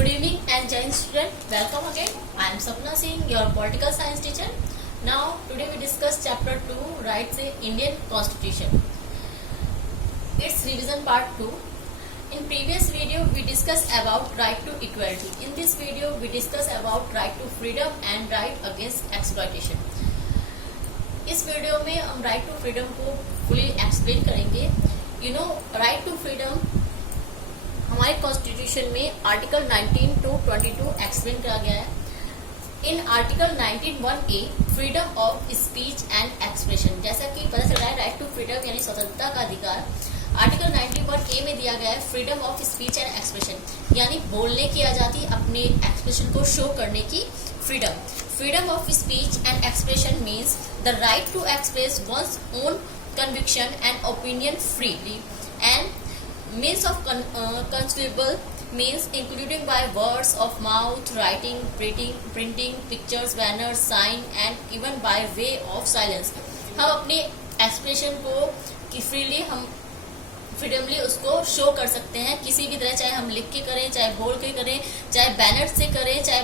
Good evening and Jain student. Welcome again. I am Sapna Singh, your political science teacher. Now today we discuss chapter 2, Rights in Indian Constitution. Its revision part 2. In previous video we discussed about right to equality. In this video we discuss about right to freedom and right against exploitation. इस video में हम right to freedom को fully explain करेंगे. Right to freedom हमारे constitution में article 19 to 22 explain करा गया है. In article 19(1)(a) freedom of speech and expression, जैसा कि पता चल रहा है राइट टू फ्रीडम यानी स्वतंत्रता का अधिकार आर्टिकल 91(a) में दिया गया है. Freedom of speech and expression यानी बोलने की आज़ादी, अपने एक्सप्रेशन को शो करने की freedom. Freedom of speech and expression means the right to express one's own conviction and opinion freely, and means of conceivable means including by words of mouth, writing, printing, pictures, banners, sign and even by way of silence. हम अपने expression को freely हम फ्रीडमली उसको show कर सकते हैं किसी भी तरह, चाहे हम लिख के करें, चाहे बोल के करें, चाहे बैनर से करें, चाहे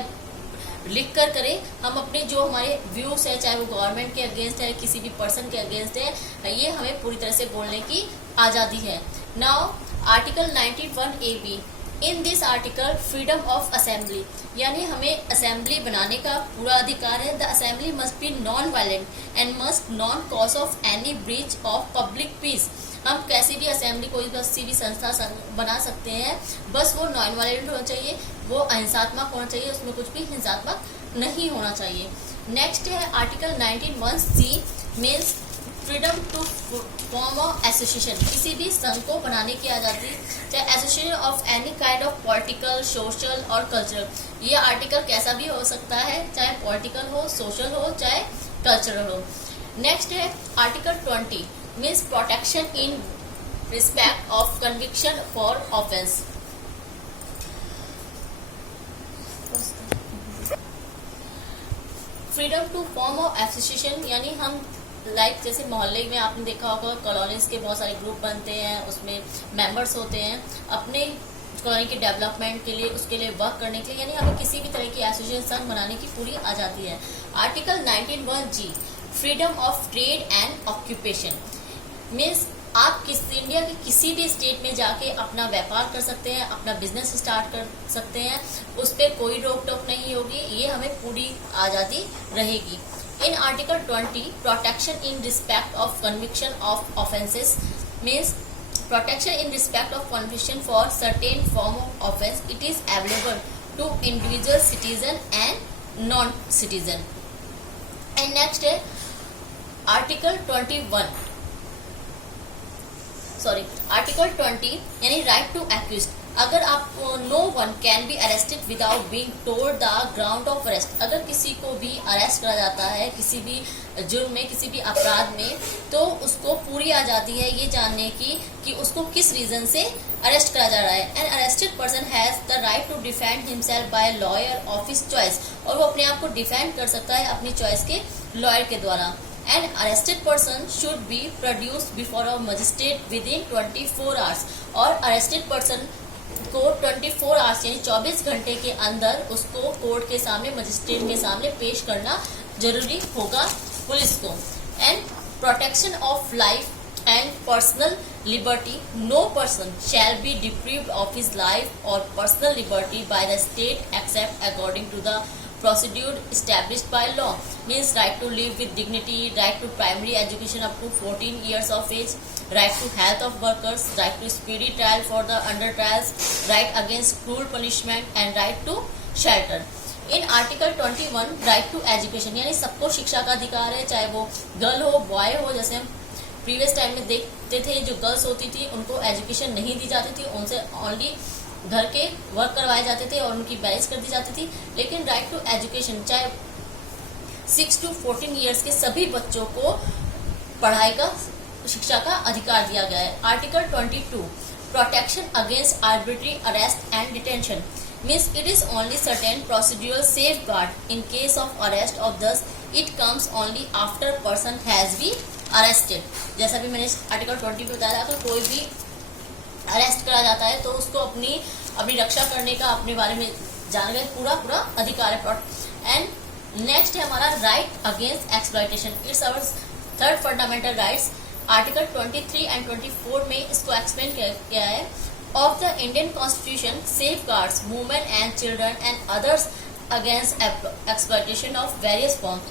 लिख कर करें. हम अपने जो हमारे व्यूज है, चाहे वो गवर्नमेंट के अगेंस्ट है, किसी भी पर्सन के अगेंस्ट है, ये हमें पूरी तरह से बोलने की आज़ादी है. Now article 91(a)(b) in this article freedom of assembly यानी हमें असेंबली बनाने का पूरा अधिकार है. The assembly must be non violent and must non cause of any breach of public piece. हम कैसी भी असेंबली, कोई किसी भी संस्था बना सकते हैं, बस वो नॉन वायलेंट होना चाहिए, वो अहिंसात्मक होना चाहिए, उसमें कुछ भी हिंसात्मक नहीं होना चाहिए. नेक्स्ट है article 19(1)(c) means freedom to form of association, किसी भी संघ को बनाने की आज़ादी, चाहे association of any kind of political, social और कल्चरल. ये आर्टिकल कैसा भी हो सकता है, चाहे पॉलिटिकल हो, सोशल हो, चाहे कल्चरल हो. नेक्स्ट है article 20 means protection in respect of conviction for offence. Freedom to form of association यानी हम जैसे मोहल्ले में आपने देखा होगा कॉलोनीज के बहुत सारे ग्रुप बनते हैं, उसमें मेंबर्स होते हैं अपने कॉलोनी के डेवलपमेंट के लिए, उसके लिए वर्क करने के लिए, यानी हमें किसी भी तरह की एसोसिएशन संघ बनाने की पूरी आज़ादी है. Article 19(1)(g) freedom of trade and occupation means आप इंडिया के किसी भी स्टेट में जाके अपना व्यापार कर सकते हैं, अपना बिजनेस स्टार्ट कर सकते हैं, उस पर कोई रोक टोक नहीं होगी, ये हमें पूरी आज़ादी रहेगी. In Article 20, protection in respect of conviction of offences means protection in respect of conviction for certain form of offence. It is available to individual citizen and non-citizen. And next है Article 21. Article 20 यानी right to accused. अगर आप no one can be arrested without being told the ground of arrest, अगर किसी को भी arrest करा जाता है किसी भी जुर्म में, किसी भी अपराध में, तो उसको पूरी आज़ादी है ये जानने की कि उसको किस रीज़न से अरेस्ट करा जा रहा है. An arrested person has the right to defend himself by lawyer of his choice, और वो अपने आप को डिफेंड कर सकता है अपनी चॉइस के लॉयर के द्वारा. An arrested person should be produced before a magistrate within 24 hours, और अरेस्टेड पर्सन को 24 आवर्स यानी 24 घंटे के अंदर उसको कोर्ट के सामने, मजिस्ट्रेट के सामने पेश करना जरूरी होगा पुलिस को. And protection of life and personal liberty, no person shall be deprived of his life और personal liberty by the state except according to the procedure established by law. Means right to live with dignity, right to primary education up to 14 years of age, right to health of workers, right to speedy trial for the under trials, right against cruel punishment and right to shelter. In Article 21 right to education यानी सबको शिक्षा का अधिकार है, चाहे वो girl हो, boy हो. जैसे हम प्रीवियस टाइम में देखते थे जो गर्ल्स होती थी उनको एजुकेशन नहीं दी जाती थी, उनसे ओनली घर के वर्क करवाए जाते थे और उनकी मैरिज कर दी जाती थी. लेकिन राइट टू एजुकेशन चाहे 6 to 14 ईयर्स के सभी बच्चों को पढ़ाई का, शिक्षा का अधिकार दिया गया है. Article 22 protection against arbitrary arrest and detention means it is only certain procedural safe guard in case of arrest of thus it comes only after person has be arrested. जैसा भी मैंने आर्टिकल 20 में बताया, अगर कोई भी अरेस्ट करा जाता है तो उसको अपनी अपनी रक्षा करने का, अपने बारे में जानने का पूरा अधिकार है। एंड नेक्स्ट है हमारा right against exploitation. It's our third fundamental rights. Article 23 and 24 में इसको एक्सप्लेन किया है। Of the Indian constitution safeguards women and children and others against exploitation of various forms,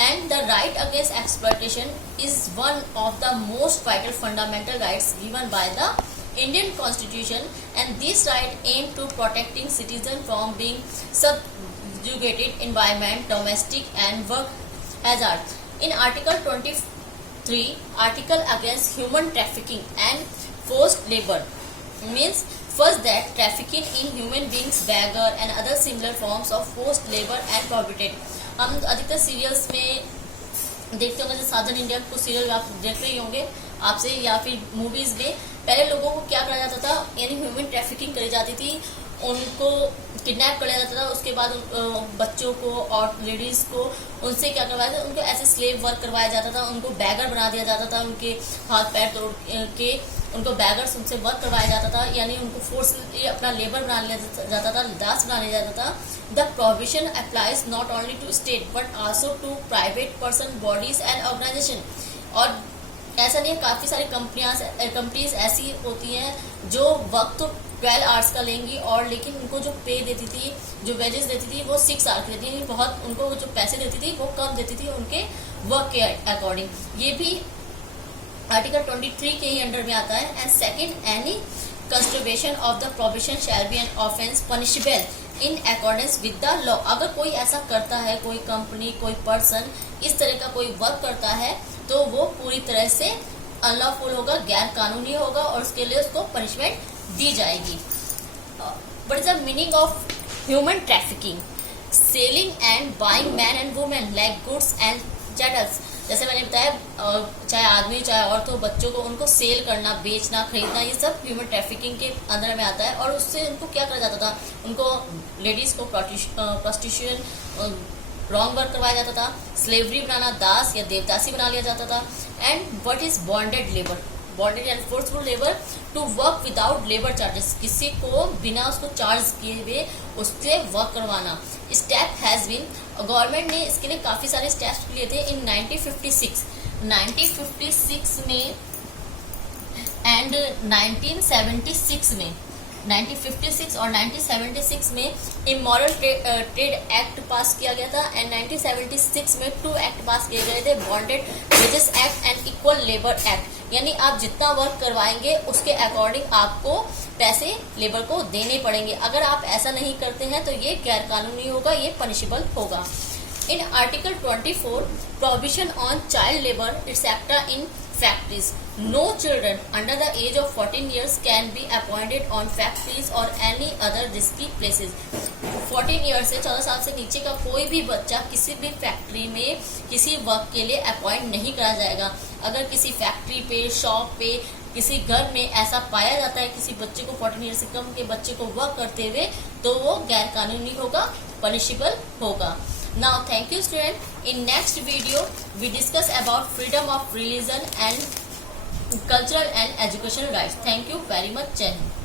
and the right against exploitation is one of the most vital fundamental rights given by the Indian Constitution, and this right aim to protecting citizens from being subjugated environment, domestic and work hazard. In Article 23, article against human trafficking and forced labor means first that trafficking in human beings, beggar and other similar forms of forced labor and prohibited. हम अधिकतर serials में देखते होंगे, जैसे southern India कुछ serial आप देख रहे होंगे आपसे, या फिर मूवीज में पहले लोगों को क्या करा जाता था, यानी ह्यूमन ट्रैफिकिंग करी जाती थी, उनको किडनैप कर लिया जाता था, उसके बाद बच्चों को और लेडीज को उनसे क्या करवाया था, उनको ऐसे स्लेव वर्क करवाया जाता था, उनको बैगर बना दिया जाता था, उनके हाथ पैर तोड़ के उनको बैगर्स उनसे वर्क करवाया जाता था, यानी उनको फोर्सली अपना लेबर बना लिया जाता था, दास बना लिया जाता था। The provision applies not only to state but also to private person, bodies and organisation. और ऐसा नहीं है, काफ़ी सारी कंपनीज ऐसी होती हैं जो वर्क तो 12 आवर्स का लेंगी, और लेकिन उनको जो पे देती थी, जो वेजेस देती थी वो 6 आवर्स की देती थी, बहुत उनको जो पैसे देती थी वो कम देती थी उनके वर्क के अकॉर्डिंग। ये भी आर्टिकल 23 के ही अंडर में आता है। And second, any contravention of the provision shall be an offence punishable in accordance with the law. अगर कोई ऐसा करता है, कोई कंपनी, कोई पर्सन इस तरह का कोई वर्क करता है, तो वो पूरी तरह से अनलॉफुल होगा, गैर कानूनी होगा, और उसके लिए उसको पनिशमेंट दी जाएगी। What is the meaning of human trafficking? Selling and buying man and women like goods and chattels. जैसे मैंने बताया, चाहे आदमी चाहे औरत हो, बच्चों को उनको सेल करना, बेचना, खरीदना, ये सब ह्यूमन ट्रैफिकिंग के अंदर में आता है। और उससे उनको क्या करा जाता था, उनको लेडीज को प्रोस्टिट्यूशन, रॉन्ग वर्क करवाया जाता था, स्लेवरी बनाना, दास या देवदासी बना लिया जाता था। And what is bonded labour? Bonded and forceful labour to work without labour charges, किसी को बिना उसको चार्ज किए हुए उससे वर्क करवाना। स्टेप हैज बीन, गवर्नमेंट ने इसके लिए काफ़ी सारे स्टेप्स लिए थे इन 1956 में एंड 1976 में। 1956 और 1976 में इमोरल ट्रेड एक्ट पास किया गया था, एंड 1976 में 2 एक्ट पास किए गए थे, bonded wages act and equal labour act. यानी आप जितना वर्क करवाएंगे उसके अकॉर्डिंग आपको पैसे लेबर को देने पड़ेंगे। अगर आप ऐसा नहीं करते हैं तो ये गैर कानूनी होगा, ये पनिशेबल होगा। In article 24 provision on child labour accept in factories. No children under the age of 14 years can be appointed on factories or any other risky places. 14 year से 14 साल से नीचे का कोई भी बच्चा किसी भी फैक्ट्री में किसी वर्क के लिए अपॉइंट नहीं करा जाएगा। अगर किसी फैक्ट्री पे, शॉप पे, किसी घर में ऐसा पाया जाता है किसी बच्चे को 14 ईयर से कम के बच्चे को वर्क करते हुए, तो वो गैर कानूनी होगा, पनिशेबल होगा। Now thank you student. In next video we discuss about freedom of religion and cultural and educational rights. Thank you very much. Jai Hind.